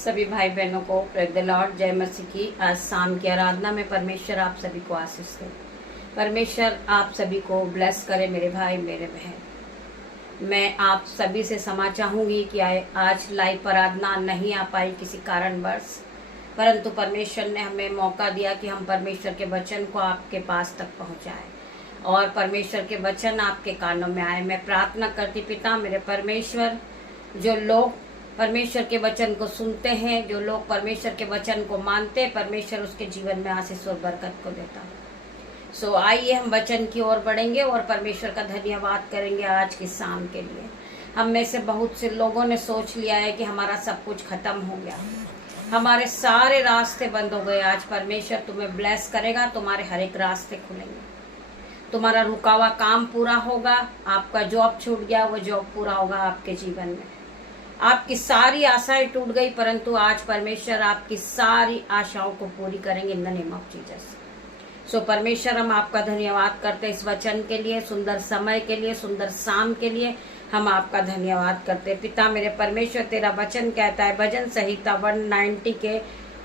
सभी भाई बहनों को प्रेज़ द लॉर्ड, जय मसीह की। आज शाम की आराधना में परमेश्वर आप सभी को आशीष दे। परमेश्वर आप सभी को ब्लेस करे मेरे भाई मेरे बहन। मैं आप सभी से क्षमा चाहूंगी कि आज लाइव आराधना नहीं आ पाई किसी कारणवश, परंतु परमेश्वर ने हमें मौका दिया कि हम परमेश्वर के वचन को आपके पास तक पहुंचाएं और परमेश्वर के वचन आपके कानों में आए। मैं प्रार्थना करती पिता मेरे परमेश्वर, जो लोग परमेश्वर के वचन को सुनते हैं, जो लोग परमेश्वर के वचन को मानते हैं, परमेश्वर उसके जीवन में आशीष और बरकत को देता है। सो आइए हम वचन की ओर बढ़ेंगे और परमेश्वर का धन्यवाद करेंगे आज की शाम के लिए। हम में से बहुत से लोगों ने सोच लिया है कि हमारा सब कुछ खत्म हो गया, हमारे सारे रास्ते बंद हो गए। आज परमेश्वर तुम्हें ब्लेस करेगा, तुम्हारे हर एक रास्ते खुलेंगे, तुम्हारा रुका हुआ काम पूरा होगा, आपका जॉब छूट गया वो जॉब पूरा होगा आपके जीवन में। आपकी सारी आशाएं टूट गई, परंतु आज परमेश्वर आपकी सारी आशाओं को पूरी करेंगे in the name of Jesus. So परमेश्वर, हम आपका धन्यवाद करते हैं इस वचन के लिए, सुंदर समय के लिए, सुंदर शाम के लिए हम आपका धन्यवाद करते हैं। पिता मेरे परमेश्वर, तेरा वचन कहता है भजन संहिता 190 के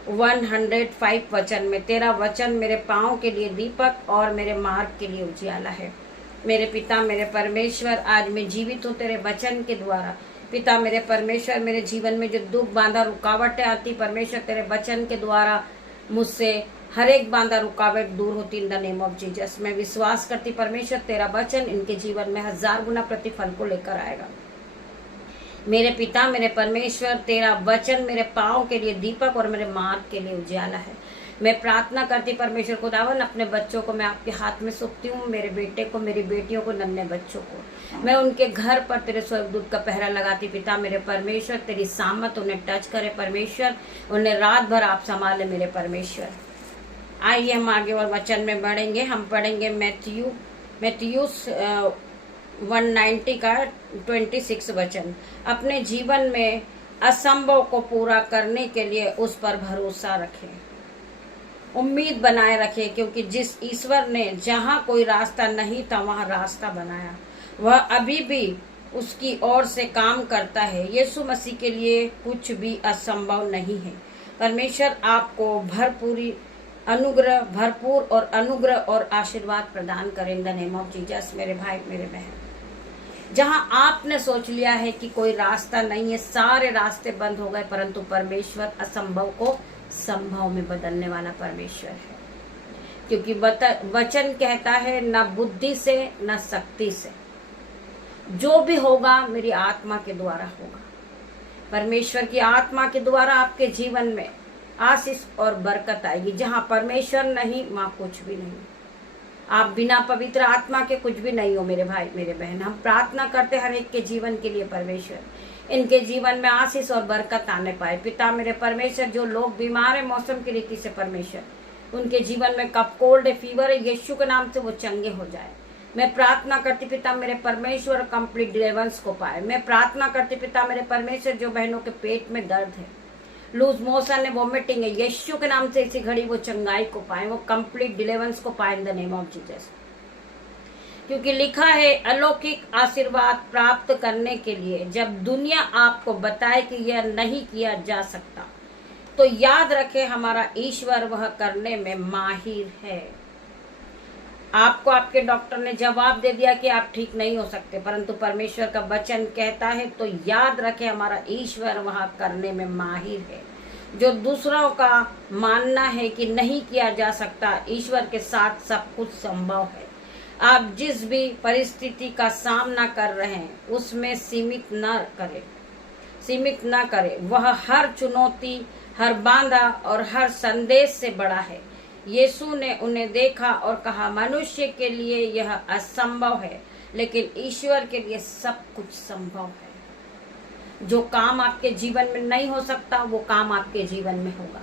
105 वचन में, तेरा वचन मेरे पाँव के लिए दीपक और मेरे मार्ग के लिए उजियाला है। मेरे पिता मेरे परमेश्वर, आज मैं जीवित हूँ तेरे वचन के द्वारा। पिता मेरे परमेश्वर, मेरे जीवन में जो दुख बांधा रुकावटें आती, परमेश्वर तेरे वचन के द्वारा मुझसे हर एक बांधा रुकावट दूर होती इन द नेम ऑफ जीसस। मैं विश्वास करती परमेश्वर, तेरा वचन इनके जीवन में 1000 गुना प्रतिफल को लेकर आएगा। मेरे पिता मेरे परमेश्वर, तेरा वचन मेरे पाँव के लिए दीपक और मेरे मार्ग के लिए उजियाला है। मैं प्रार्थना करती परमेश्वर खुदावन, अपने बच्चों को मैं आपके हाथ में सौंपती हूँ, मेरे बेटे को, मेरी बेटियों को, नन्हे बच्चों को मैं उनके घर पर तेरे स्वर्गदूत का पहरा लगाती। पिता मेरे परमेश्वर, तेरी सामत उन्हें टच करे परमेश्वर, उन्हें रात भर आप संभाले मेरे परमेश्वर। आइए हम आगे और वचन में बढ़ेंगे। हम पढ़ेंगे मैथ्यूस 190 का 26 वचन। अपने जीवन में असंभव को पूरा करने के लिए उस पर भरोसा रखें, उम्मीद बनाए रखें, क्योंकि जिस ईश्वर ने जहाँ कोई रास्ता नहीं था वहाँ रास्ता बनाया, वह अभी भी उसकी ओर से काम करता है। यीशु मसीह के लिए कुछ भी असंभव नहीं है। परमेश्वर आपको भरपूर और अनुग्रह और आशीर्वाद प्रदान करें इन द नेम ऑफ जीसस। मेरे भाई मेरे बहन, जहाँ आपने सोच लिया है कि कोई रास्ता नहीं है, सारे रास्ते बंद हो गए, परंतु परमेश्वर असंभव को संभव में बदलने वाला परमेश्वर है। क्योंकि वचन कहता है न बुद्धि से न शक्ति से, जो भी होगा मेरी आत्मा के द्वारा होगा। परमेश्वर की आत्मा के द्वारा आपके जीवन में आशीष और बरकत आएगी। जहाँ परमेश्वर नहीं वहाँ कुछ भी नहीं। आप बिना पवित्र आत्मा के कुछ भी नहीं हो मेरे भाई मेरे बहन। हम प्रार्थना करते हर एक के जीवन के लिए, परमेश्वर इनके जीवन में आशीष और बरकत आने पाए। पिता मेरे परमेश्वर, जो लोग बीमार है मौसम की रीति से, परमेश्वर उनके जीवन में कफ कोल्ड फीवर है, यीशु के नाम से वो चंगे हो जाए। मैं प्रार्थना करती पिता मेरे परमेश्वर, कंप्लीट डिलीवरेंस को पाए। मैं प्रार्थना करती पिता मेरे परमेश्वर, जो बहनों के पेट में दर्द है, लूज मोशन है, वॉमिटिंग है, यीशु के नाम से इसी घड़ी वो चंगाई को पाए, वो कंप्लीट डिलीवरेंस को पाए इन द नेम ऑफ जीसस। क्योंकि लिखा है अलौकिक आशीर्वाद प्राप्त करने के लिए जब दुनिया आपको बताए कि यह नहीं किया जा सकता, तो याद रखें हमारा ईश्वर वह करने में माहिर है। आपको आपके डॉक्टर ने जवाब दे दिया कि आप ठीक नहीं हो सकते, परंतु परमेश्वर का वचन कहता है तो याद रखें हमारा ईश्वर वह करने में माहिर है। जो दूसरों का मानना है कि नहीं किया जा सकता, ईश्वर के साथ सब कुछ संभव है। आप जिस भी परिस्थिति का सामना कर रहे हैं उसमें सीमित न करें। वह हर चुनौती, हर बाधा और हर संदेश से बड़ा है। यीशु ने उन्हें देखा और कहा, मनुष्य के लिए यह असंभव है, लेकिन ईश्वर के लिए सब कुछ संभव है। जो काम आपके जीवन में नहीं हो सकता, वो काम आपके जीवन में होगा।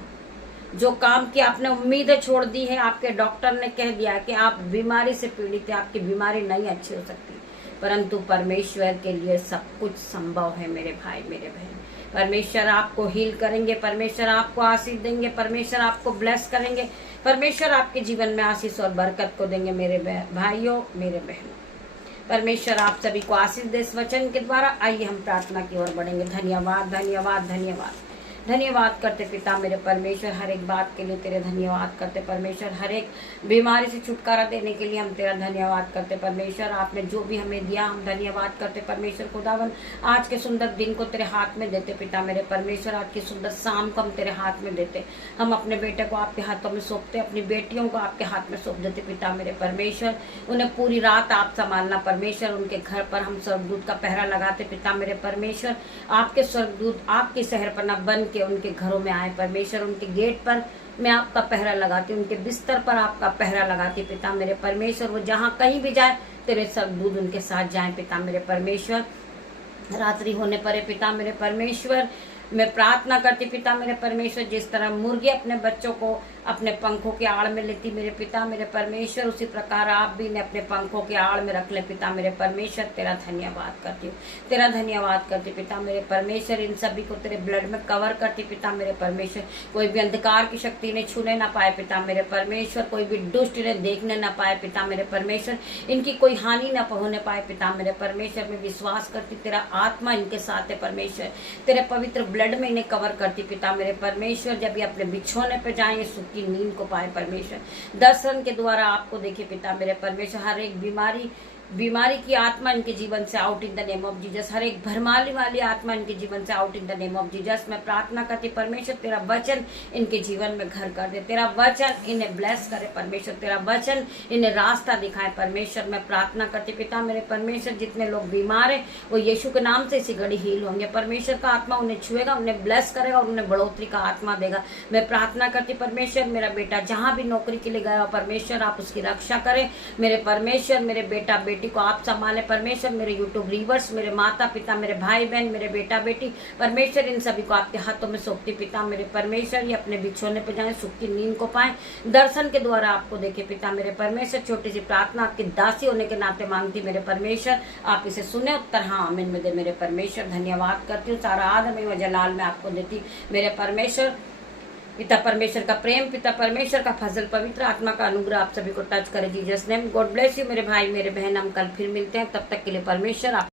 जो काम की आपने उम्मीदें छोड़ दी है, आपके डॉक्टर ने कह दिया कि आप बीमारी से पीड़ित है, आपकी बीमारी नहीं अच्छी हो सकती, परंतु परमेश्वर के लिए सब कुछ संभव है मेरे भाई मेरे बहन। परमेश्वर आपको हील करेंगे, परमेश्वर आपको आशीष देंगे, परमेश्वर आपको ब्लेस करेंगे, परमेश्वर आपके जीवन में आशीष और बरकत को देंगे मेरे भाइयों मेरे बहनों। परमेश्वर आप सभी को आशीष दे इस वचन के द्वारा। आइए हम प्रार्थना की ओर बढ़ेंगे। धन्यवाद धन्यवाद धन्यवाद। धन्यवाद करते पिता मेरे परमेश्वर, हर एक बात के लिए तेरे धन्यवाद करते परमेश्वर, हर एक बीमारी से छुटकारा देने के लिए हम तेरा धन्यवाद करते परमेश्वर। आपने जो भी हमें दिया हम धन्यवाद करते परमेश्वर खुदावन। आज के सुंदर दिन को तेरे हाथ में देते पिता मेरे परमेश्वर, आज की सुंदर शाम को हम तेरे हाथ में देते। हम अपने बेटे को आपके हाथों में सौंपते, अपनी बेटियों को आपके हाथ में सौंप देते पिता मेरे परमेश्वर। उन्हें पूरी रात आप संभालना परमेश्वर, उनके घर पर हम स्वर्गदूत का पहरा लगाते पिता मेरे परमेश्वर। आपके स्वर्गदूत आपकी शहरपनाह बन के उनके घरों में आए परमेश्वर, उनके गेट पर मैं आपका पहरा लगाती, उनके बिस्तर पर आपका पहरा लगाती पिता मेरे परमेश्वर। वो जहाँ कहीं भी जाए तेरे स्वर्गदूत उनके साथ जाए पिता मेरे परमेश्वर। रात्रि होने पर पिता मेरे परमेश्वर मैं प्रार्थना करती पिता मेरे परमेश्वर, जिस तरह मुर्गी अपने बच्चों को अपने पंखों के आड़ में लेती मेरे पिता मेरे परमेश्वर, उसी प्रकार आप भी इन्हें अपने पंखों के आड़ में रख ले पिता मेरे परमेश्वर। तेरा धन्यवाद करती हूँ, तेरा धन्यवाद करती पिता मेरे परमेश्वर। इन सभी को तेरे ब्लड में कवर करती पिता मेरे परमेश्वर। कोई भी अंधकार की शक्ति इन्हें छूने ना पाए पिता मेरे परमेश्वर, कोई भी दुष्ट इन्हें देखने ना पाए पिता मेरे परमेश्वर, इनकी कोई हानि न होने पाए पिता मेरे परमेश्वर। मैं विश्वास करती तेरा आत्मा इनके साथ है परमेश्वर, तेरे पवित्र ब्लड में इन्हें कवर करती पिता मेरे परमेश्वर। जब ये अपने बिछोने पे जाएं सुख की नींद को पाए परमेश्वर, दर्शन के द्वारा आपको देखे पिता मेरे परमेश्वर। हर एक बीमारी की आत्मा इनके जीवन से out in the name of Jesus, हर एक भरमाली वाली आत्मा इनके जीवन से out in the name of Jesus. मैं प्रार्थना करती परमेश्वर तेरा वचन इनके जीवन में घर कर दे, तेरा वचन इन्हें ब्लेस करे परमेश्वर, तेरा वचन इन्हें रास्ता दिखाए परमेश्वर। मैं प्रार्थना करती पिता मेरे परमेश्वर, जितने लोग बीमार है वो यीशु के नाम से इसी घड़ी हील होंगे परमेश्वर। का आत्मा उन्हें छुएगा, उन्हें ब्लेस करेगा और उन्हें बढ़ोतरी का आत्मा देगा। मैं प्रार्थना करती परमेश्वर मेरा बेटा जहां भी नौकरी के लिए गया हो परमेश्वर आप उसकी रक्षा करें मेरे परमेश्वर। मेरे बेटा बेटी को आप संभाले परमेश्वर, मेरे यूट्यूब व्यूअर्स, मेरे माता पिता, मेरे भाई बहन, मेरे बेटा बेटी परमेश्वर, इन सभी को आपके हाथों में सौंपती पिता मेरे परमेश्वर। ये अपने बिछोने पे जाए सुख की नींद को पाए, दर्शन के द्वारा आपको देखे पिता मेरे परमेश्वर। छोटी सी प्रार्थना आपकी दासी होने के नाते मांगती मेरे परमेश्वर, आप इसे सुने उत्तर हाँ आमीन में दे मेरे परमेश्वर। धन्यवाद करती हूँ, सारा आदर व जलाल में आपको देती मेरे परमेश्वर। पिता परमेश्वर का प्रेम, पिता परमेश्वर का फजल, पवित्र आत्मा का अनुग्रह आप सभी को टच करे Jesus name. God bless you मेरे भाई मेरे बहन। हम कल फिर मिलते हैं, तब तक के लिए परमेश्वर आप